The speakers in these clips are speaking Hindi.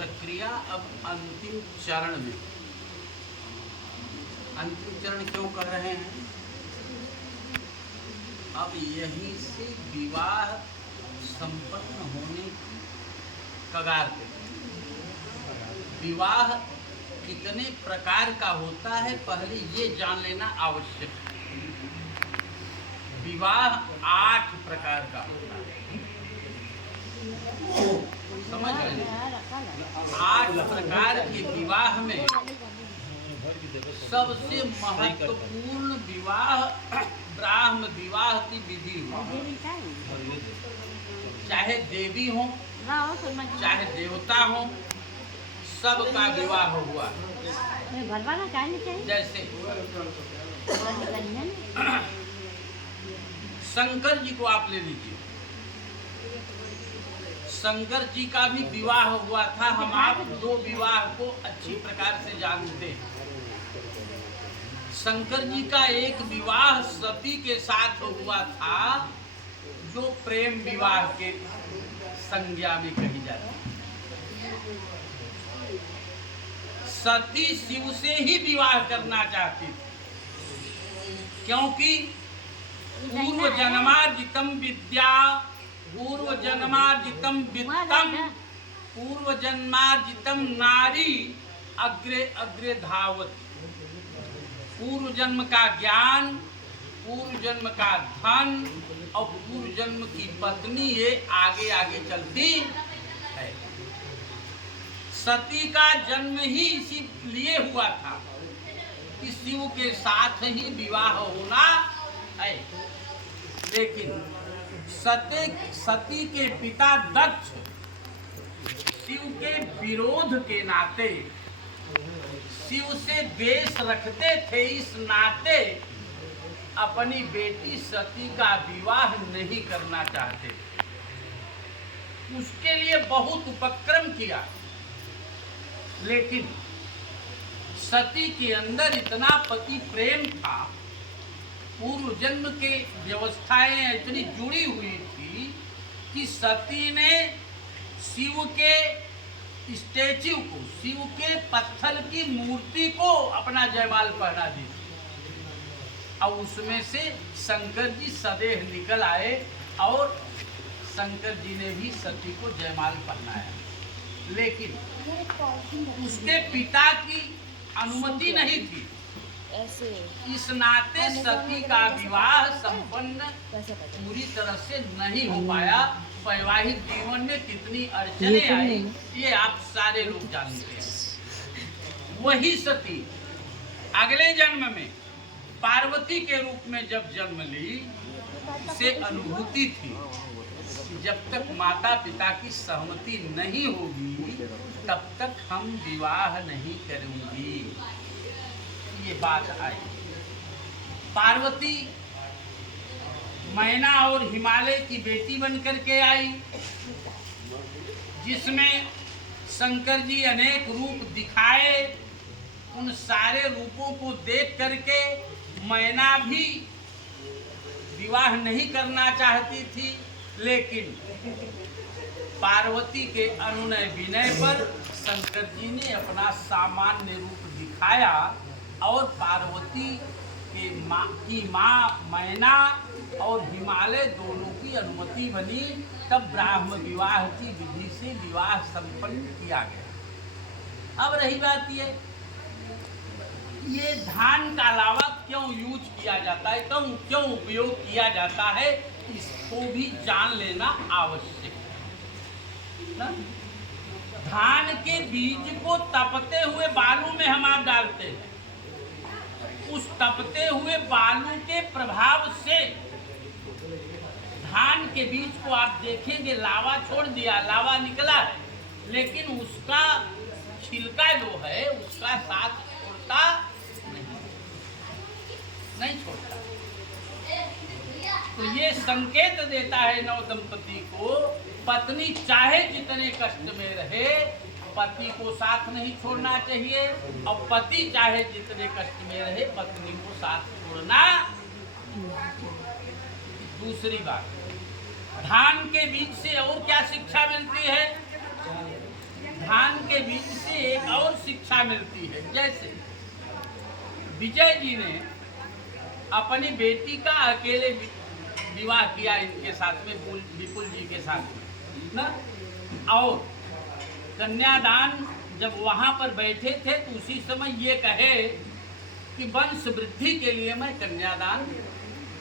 प्रक्रिया अब अंतिम चरण में। अंतिम चरण क्यों कर रहे हैं? अब यहीं से विवाह संपन्न होने की कगार पे। विवाह कितने प्रकार का होता है पहले ये जान लेना आवश्यक है। विवाह 8 प्रकार का होता है, समझ रहे हैं? 8 प्रकार के विवाह में सबसे महत्वपूर्ण विवाह ब्राह्म विवाह की विधि हुई। चाहे देवी हो चाहे देवता हो, सबका विवाह हुआ। जैसे शंकर जी को आप ले लीजिए, शंकर जी का भी विवाह हुआ था। हम आप 2 विवाह को अच्छी प्रकार से जानते हैं। शंकर जी का एक विवाह सती के साथ हुआ था, जो प्रेम विवाह के संज्ञा में कही जाती है। सती शिव से ही विवाह करना चाहती थी, क्योंकि पूर्व जन्मार्जितम विद्या पूर्व जन्मार्जितम वित्तम पूर्व जन्मार्जितम नारी अग्रे अग्रे धावत। पूर्व जन्म का ज्ञान, पूर्व जन्म का धन और पूर्व जन्म की पत्नी, ये आगे आगे चलती है। सती का जन्म ही इसीलिए हुआ था कि शिव के साथ ही विवाह होना है। लेकिन सती के पिता दक्ष शिव के विरोध के नाते, शिव से द्वेष रखते थे, इस नाते अपनी बेटी सती का विवाह नहीं करना चाहते। उसके लिए बहुत उपक्रम किया, लेकिन सती के अंदर इतना पति प्रेम था, पूर्व जन्म के व्यवस्थाएं इतनी जुड़ी हुई थी कि सती ने शिव के स्टैच्यू को, शिव के पत्थर की मूर्ति को अपना जयमाल पहना दी। और उसमें से शंकर जी सदेह निकल आए और शंकर जी ने भी सती को जयमाल पहनाया। लेकिन उसके पिता की अनुमति नहीं थी। इस नाते सती का विवाह संपन्न पूरी तरह से नहीं हो पाया। वैवाहिक जीवन में कितनी अड़चने आई, ये आप सारे लोग जानते हैं। वही सती अगले जन्म में पार्वती के रूप में जब जन्म ली, उसे अनुभूति थी जब तक माता पिता की सहमति नहीं होगी तब तक हम विवाह नहीं करूंगी। ये बात आई। पार्वती मैना और हिमालय की बेटी बनकर के आई, जिसमें शंकर जी अनेक रूप दिखाए। उन सारे रूपों को देख करके मैना भी विवाह नहीं करना चाहती थी, लेकिन पार्वती के अनुनय विनय पर शंकर जी ने अपना सामान्य रूप दिखाया और पार्वती की माँ मैना और हिमालय दोनों की अनुमति बनी। तब ब्राह्म विवाह की विधि से विवाह संपन्न किया गया। अब रही बात ये धान का लावा क्यों यूज किया जाता है, क्यों उपयोग किया जाता है, इसको भी जान लेना आवश्यक है। धान के बीज को तपते हुए बालू में हम आप डालते हैं। उस तपते हुए बालू के प्रभाव से धान के बीज को आप देखेंगे, लावा छोड़ दिया, लावा निकला है, लेकिन उसका छिलका जो है उसका साथ छोड़ता नहीं छोड़ता। तो ये संकेत देता है नव दंपति को, पत्नी चाहे जितने कष्ट में रहे, पति को साथ नहीं छोड़ना चाहिए, और पति चाहे जितने कष्ट में रहे, पत्नी को साथ छोड़ना। दूसरी बात, धान के बीज से और क्या शिक्षा मिलती है? धान के बीच से एक और शिक्षा मिलती है। जैसे विजय जी ने अपनी बेटी का अकेले विवाह किया इनके साथ में, विपुल जी के साथ में ना, और कन्यादान जब वहां पर बैठे थे तो उसी समय ये कहे कि वंश वृद्धि के लिए मैं कन्यादान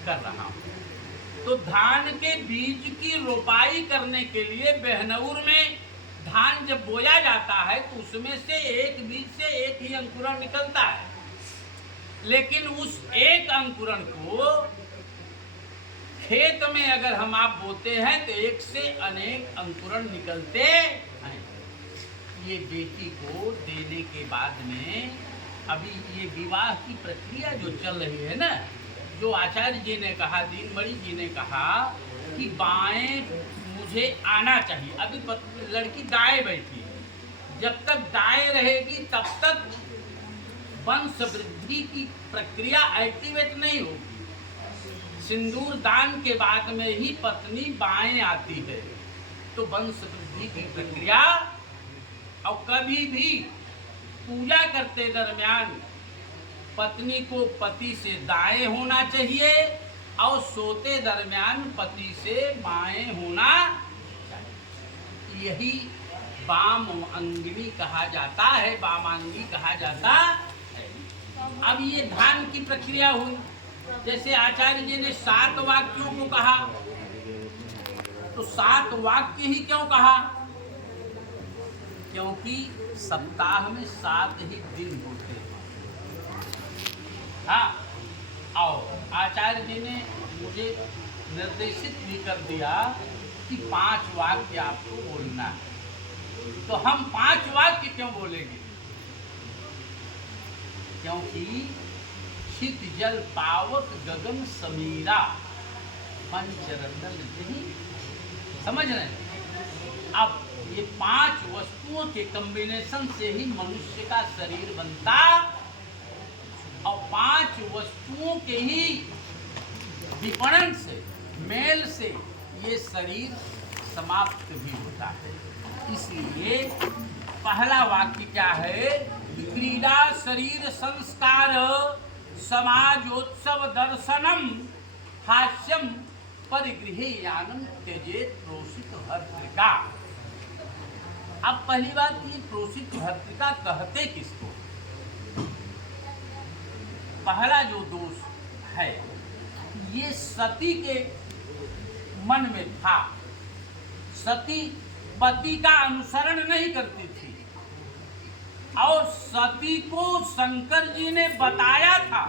कर रहा हूं। तो धान के बीज की रोपाई करने के लिए बहनौर में धान जब बोया जाता है तो उसमें से एक बीज से एक ही अंकुरण निकलता है, लेकिन उस एक अंकुरण को खेत में अगर हम आप बोते हैं तो एक से अनेक अंकुरण निकलते हैं। ये बेटी को देने के बाद में अभी ये विवाह की प्रक्रिया जो चल रही है ना, जो आचार्य जी ने कहा, दीनमणि जी ने कहा कि बाएं मुझे आना चाहिए। अभी लड़की दाएं बैठी है, जब तक दाएं रहेगी तब तक वंश वृद्धि की प्रक्रिया एक्टिवेट नहीं होगी। सिंदूर दान के बाद में ही पत्नी बाएं आती है तो वंश वृद्धि की प्रक्रिया। और कभी भी पूजा करते दरमियान पत्नी को पति से दाएं होना चाहिए और सोते दरमियान पति से बाएं होना चाहिए। यही वाम अंगिनी कहा जाता है, वामांगी कहा जाता है। अब ये धान की प्रक्रिया हुई, जैसे आचार्य जी ने 7 वाक्यों को कहा, तो 7 वाक्य ही क्यों कहा? क्योंकि सप्ताह में 7 ही दिन होते हैं। हाँ, और आचार्य जी ने मुझे निर्देशित भी कर दिया कि 5 वाक्य आपको बोलना है। तो हम 5 वाक्य क्यों बोलेंगे? क्योंकि क्षित जल पावक गगन समीरा पंचरत्न नहीं, समझ रहे हैं? अब ये 5 वस्तुओं के कॉम्बिनेशन से ही मनुष्य का शरीर बनता, और 5 वस्तुओं के ही विपणन से, मेल से ये शरीर समाप्त भी होता है। इसलिए पहला वाक्य क्या है? क्रीड़ा शरीर संस्कार समाजोत्सव दर्शनम हास्यम परिगृहे यानम त्यजेत प्रोषित भर्तृका। अब पहली बात, ये प्रोषित भर्तृका कहते किसको? पहला जो दोष है ये सती के मन में था। सती पति का अनुसरण नहीं करती थी, और सती को शंकर जी ने बताया था।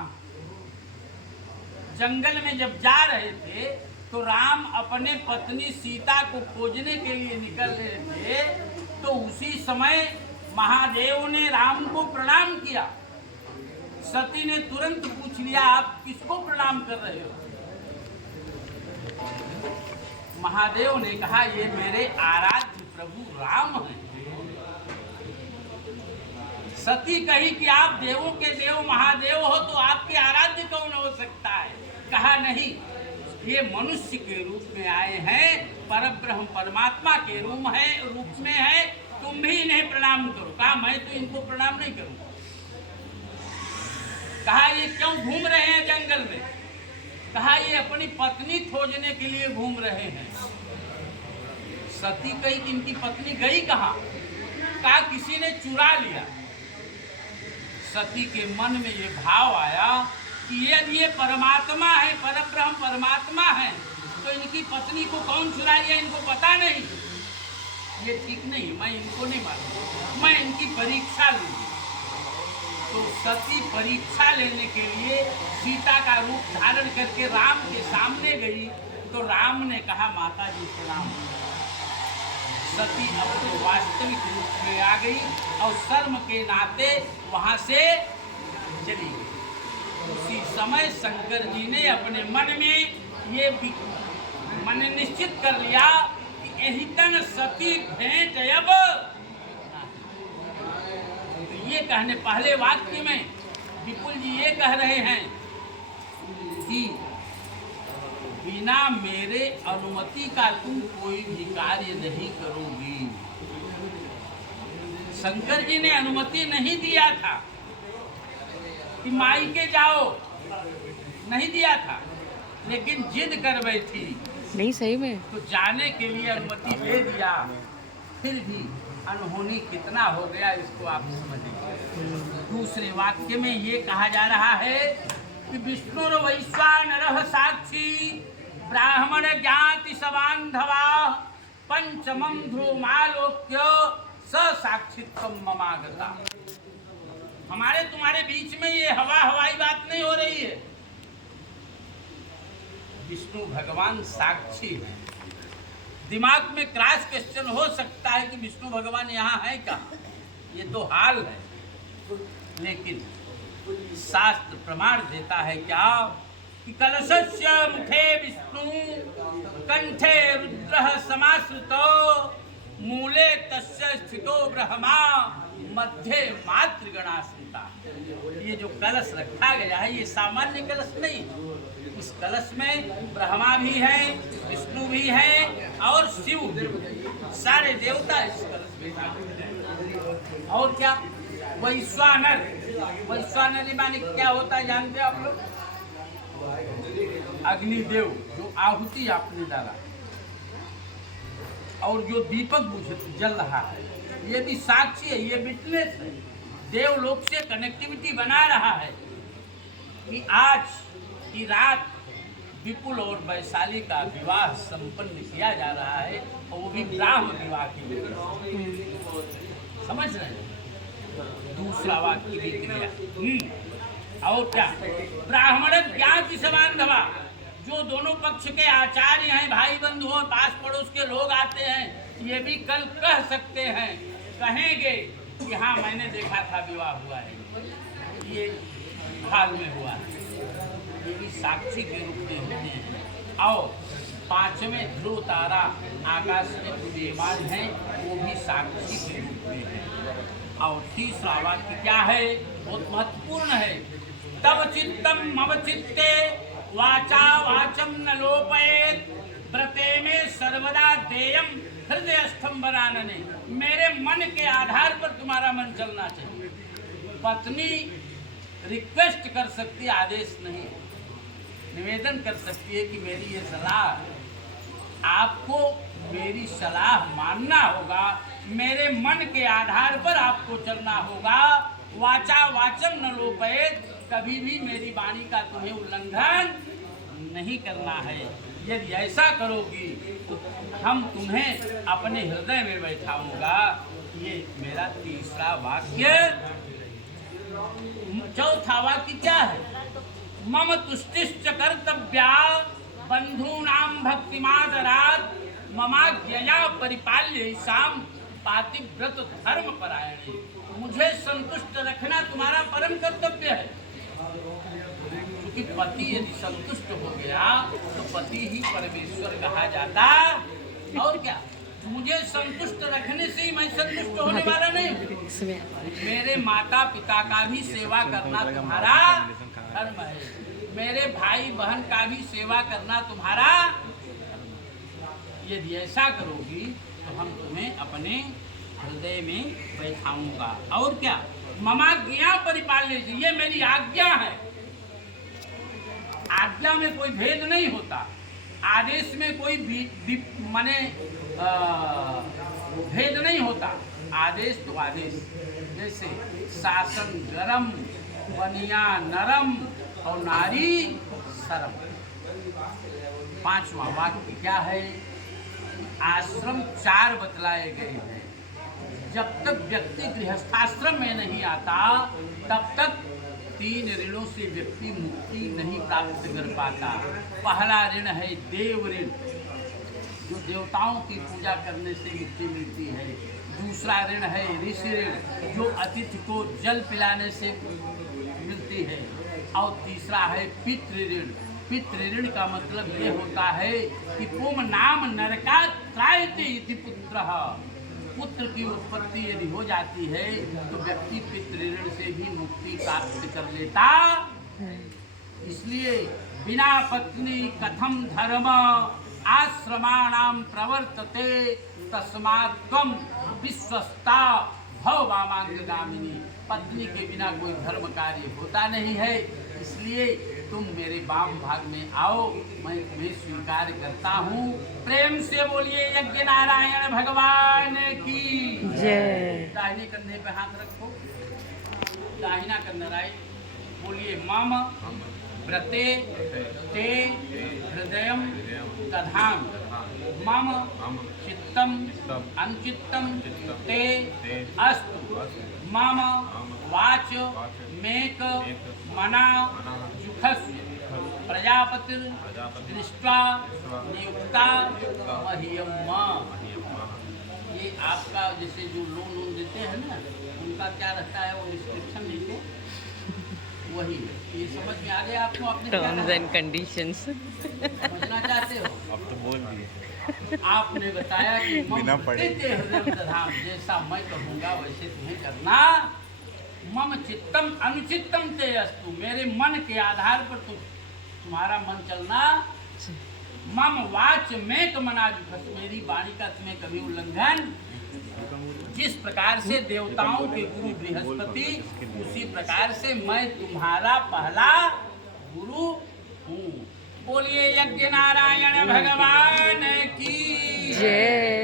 जंगल में जब जा रहे थे तो राम अपने पत्नी सीता को खोजने के लिए निकल रहे थे, तो उसी समय महादेव ने राम को प्रणाम किया। सती ने तुरंत पूछ लिया, आप किसको प्रणाम कर रहे हो? महादेव ने कहा, ये मेरे आराध्य प्रभु राम हैं। सती कही कि आप देवों के देव महादेव हो, तो आपके आराध्य कौन हो सकता है? कहा नहीं, ये मनुष्य के रूप में आए हैं, परब्रह्म परमात्मा के रूप में है, तुम भी इन्हें प्रणाम करो। कहा मैं तो इनको प्रणाम नहीं करूंगा। कहा ये क्यों घूम रहे हैं जंगल में? कहा ये अपनी पत्नी खोजने के लिए घूम रहे हैं। सती कही कि इनकी पत्नी गई कहाँ? कहा किसी ने चुरा लिया। सती के मन में ये भाव आया कि यदि ये परमात्मा है, परब्रह्म परमात्मा है, तो इनकी पत्नी को कौन चुरा लिया इनको पता नहीं। ये ठीक नहीं, मैं इनको नहीं मानूंगा, मैं इनकी परीक्षा लूंगी। तो सती परीक्षा लेने के लिए सीता का रूप धारण करके राम के सामने गई, तो राम ने कहा माता जी प्रणाम। सती अपने वास्तविक रूप में आ गई और शर्म के नाते वहां से चली गई। उसी समय शंकर जी ने अपने मन में ये मन निश्चित कर लिया कि एहितन सती भेंट अब। तो ये कहने पहले वाक्य में विपुल जी ये कह रहे हैं कि बिना मेरे अनुमति का तुम कोई भी कार्य नहीं करोगी। शंकर जी ने अनुमति नहीं दिया था कि मायके जाओ, नहीं दिया था, लेकिन जिद कर बैठी नहीं सही में तो जाने के लिए अनुमति दे दिया। फिर भी अनहोनी कितना हो गया इसको आप समझिए। दूसरे वाक्य में ये कहा जा रहा है कि विष्णुर वैश्वानरः साक्षी ब्राह्मण ज्ञाति सबांधवा पंचमं ध्रुवमालोक्य स साक्षित्वं ममागता। हमारे तुम्हारे बीच में ये हवाई बात नहीं हो रही है। विष्णु भगवान साक्षी है। दिमाग में क्रॉस क्वेश्चन हो सकता है कि विष्णु भगवान यहाँ है क्या, ये तो हाल है, लेकिन शास्त्र प्रमाण देता है क्या कि कलशस्य मुखे विष्णु कंठे रुद्रः समाश्रितो मूले तस्य स्थितो ब्रह्मा मध्य मातृगणा स्मृता। ये जो कलश रखा गया है ये सामान्य कलश नहीं, इस कलश में ब्रह्मा भी है, विष्णु भी है और शिव भी, सारे देवता इस कलश में हैं। और क्या वैश्वानर, वैश्वानर माने क्या होता है जानते हैं आप लोग? अग्निदेव, जो आहुति आपने डाला और जो दीपक बुझ जल रहा है, ये भी साक्षी है, ये विटनेस है, देवलोक से कनेक्टिविटी बना रहा है कि आज की रात विपुल और वैशाली का विवाह संपन्न किया जा रहा है, और वो भी ब्राह्म विवाह की समझ रहे हैं। दूसरा वाक्य भी क्रिया और क्या, ब्राह्मण ज्ञाति सबांधवा, जो दोनों पक्ष के आचार्य हैं, भाई बंधु और पास पड़ोस के लोग आते हैं, ये भी कल कह सकते हैं, कहेंगे कि हाँ मैंने देखा था विवाह हुआ है, ये हाल में हुआ है, ये भी साक्षी के रूप में होते हैं। और पांचवें ध्रुव तारा आकाश में उदीयमान है, वो भी साक्षी के रूप में है। और तीसरा वाक्य क्या है, बहुत महत्वपूर्ण है, तब चित्तम मम चित्ते वाचा वाचम न लोपयेत व्रते में सर्वदा देयम हृदय स्तंभनानने। मेरे मन के आधार पर तुम्हारा मन चलना चाहिए। पत्नी रिक्वेस्ट कर सकती है, आदेश नहीं, निवेदन कर सकती है कि मेरी ये सलाह, आपको मेरी सलाह मानना होगा, मेरे मन के आधार पर आपको चलना होगा। वाचा वाचम न लोपयेत, कभी भी मेरी वाणी का तुम्हें उल्लंघन नहीं करना है। यदि ऐसा करोगी तो हम तुम्हें अपने हृदय में बैठाऊंगा। ये मेरा तीसरा वाक्य। चौथा वाक्य क्या है, मम तुष्टिश्च कर्तव्या बंधूनां भक्तिमादरात् ममाज्ञया परिपाल्य शाम पातिव्रत धर्म परायणे। मुझे संतुष्ट रखना तुम्हारा परम कर्तव्य है, क्योंकि पति यदि संतुष्ट हो गया तो पति ही परमेश्वर कहा जाता। और क्या, मुझे संतुष्ट रखने से ही मैं संतुष्ट होने वाला नहीं। मेरे माता पिता का भी सेवा करना तुम्हारा धर्म है, मेरे भाई बहन का भी सेवा करना तुम्हारा। यदि ऐसा करोगी तो हम तुम्हें अपने हृदय में बैठाऊंगा। और क्या, ममाज्ञा परिपाल्य, ये मेरी आज्ञा है। आज्ञा में कोई भेद नहीं होता, आदेश में कोई माने भेद नहीं होता। आदेश तो आदेश, जैसे शासन गरम, बनिया नरम और नारी शरम। पांचवा वाक्य क्या है, आश्रम 4 बतलाए गए हैं। जब तक व्यक्ति गृहस्थाश्रम में नहीं आता तब तक 3 ऋणों से व्यक्ति मुक्ति नहीं प्राप्त कर पाता। पहला ऋण है देव ऋण, जो देवताओं की पूजा करने से मुक्ति मिलती है। दूसरा ऋण है ऋषि ऋण, जो अतिथि को जल पिलाने से मिलती है। और तीसरा है पितृ ऋण। पितृ ऋण का मतलब ये होता है कि पुम नाम नरकात् त्रायते इति पुत्रः। पुत्र की उत्पत्ति यदि हो जाती है तो व्यक्ति पितृऋण से भी मुक्ति प्राप्त कर लेता। इसलिए बिना पत्नी कथम धर्म आश्रमाणाम प्रवर्तते तस्मात् त्वं विश्वस्ता भव वामांगगामिनी, पत्नी के बिना कोई धर्म कार्य होता नहीं है, इसलिए तुम मेरे वाम भाग में आओ, मैं तुम्हें स्वीकार करता हूँ। प्रेम से बोलिए यज्ञ नारायण भगवान की जय। दाहिने कंधे पे हाथ रखो, दाहिना कंधा राइट, बोलिए मम व्रते ते हृदयम दधाम, मम चित्तम अनुचित्तम ते अस्तु, मम वाच मेक मना जुखस्य प्रजापतिर दृष्ट्वा नियुक्ता मह्यम। ये आपका जैसे जो लोन देते हैं ना, उनका क्या रहता है वो रिस्ट्रिक्शन लिखो, वही ये समझ में आ गया आपको? आपने टर्म्स एंड कंडीशंस समझना चाहते हो? अब तो बोल दिए। आपने बताया कि बिना मम पढ़े। ते हृदयम दधाम, जैसा मैं कहूँगा वैसे तुम्हें करना। मम चित्तम अनुचित्तम ते अस्तु, मेरे मन के आधार पर तुम्हारा मन चलना। मम वाच में मना जुखस, मेरी वाणी का तुम्हें कभी उल्लंघन। जिस प्रकार से देवताओं के गुरु बृहस्पति, उसी प्रकार से मैं तुम्हारा पहला गुरु हूँ। बोलिए यज्ञ नारायण भगवान की जय।